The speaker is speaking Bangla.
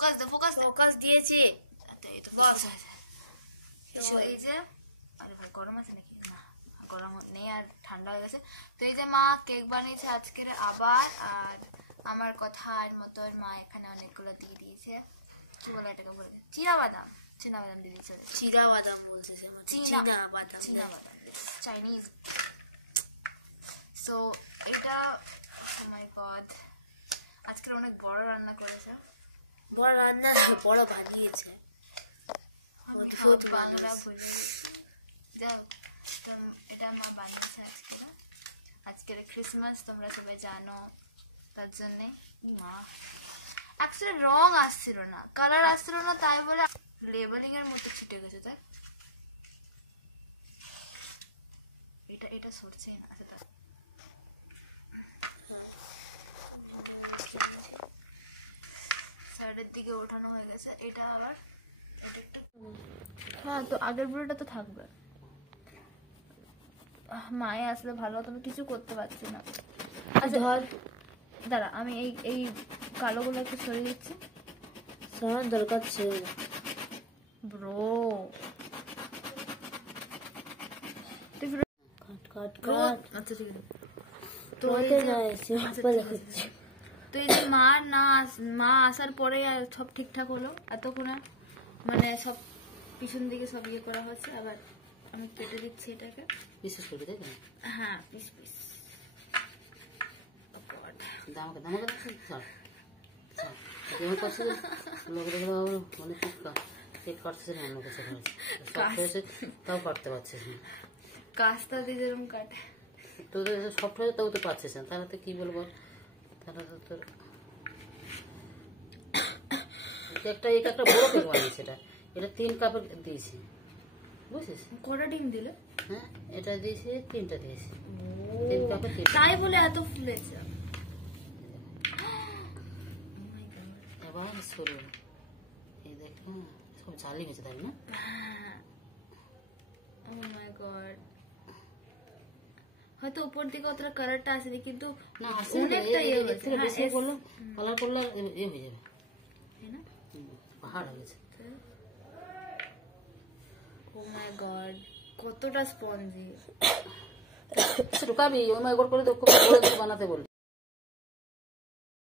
ফোকাস দে, ফোকাস দে। ফোকাস দিয়েছি। এই তো বস হয়েছে। তো এই যে, আরে ভাই গরম আছে নাকি? না গরম নেই, আর ঠান্ডা হয়ে গেছে। তো এই যে মা কেক বানিয়েছে আজকের আবার, আর আমার কথার মতন মা এখানে অনেকগুলো দিয়ে দিয়েছে। কি বলে এটাকে বলে, চিনাবাদাম দিয়ে দিয়েছে। চিরা বাদাম বলছে সে, চীনা বাদাম চাইনিজ। সো এটা মাই গড, আজকের অনেক বড় রান্না করেছে। বড় রান্না, বড় বানিয়েছে। বাংলা বলে যাও। তো এটা মা বানিয়েছে আজকের ক্রিসমাস, তোমরা সবাই জানো, তার জন্যে। মা অ্যাকচুয়ালি রং আসছিল না, কালার আসছিল না, তাই বলে লেবেলিং এর মতো ছিটে গেছে। তাই এটা সরছেই না। আচ্ছা সাইডের দিকে ওঠানো হয়ে গেছে। এটা আবার হ্যাঁ, তো আগের পুরোটা তো থাকবে। মায়ে আসলে ভালো হতো, আমি কিছু করতে পারছি না। আচ্ছা ধর, দাঁড়া আমি এই কালোগুলো একটু সরিয়ে দিচ্ছি। সরার দরকার ছিল না ব্রো। আচ্ছা ঠিক আছে। তো এই যে মা আসার পরে সব ঠিকঠাক হলো। এতক্ষণে মানে সব পিছন দিকে সব ইয়ে করা হচ্ছে। আবার আমি কেটে দিচ্ছি এটাকে, বিশেষ করে তাই না? হ্যাঁ পিস পিস। কাস্তা দিয়ে যেরকম কাটে তোদের সফট হয়ে তাও তো পাচ্ছিস না, তাহলে তো কি বলবো। তাহলে তো তোর একটা বড় কেক বানিয়েছে। এটা 3 কাপের দিয়েছি, বুঝছিস? কটা ডিম দিলে? হ্যাঁ, এটা দিয়েছি 3টা দিয়েছি। 3 কাপে 3, তাই বলে এত ফুলেছে। এবার শুরু। এই দেখো সব ঝালি গেছে, তাই না? ও মাই গড, হয়তো উপর দিকে অতটা কালারটা আসেনি, কিন্তু না অনেকটা ইয়ে হয়েছে। বেশি করলে কালার করলে ইয়ে হয়ে যাবে, পাহাড় হয়ে গেছে। ও মাই গড, কতটা স্পঞ্জি। ঢুকাবি ওই মাই করে তো বানাতে বলবি।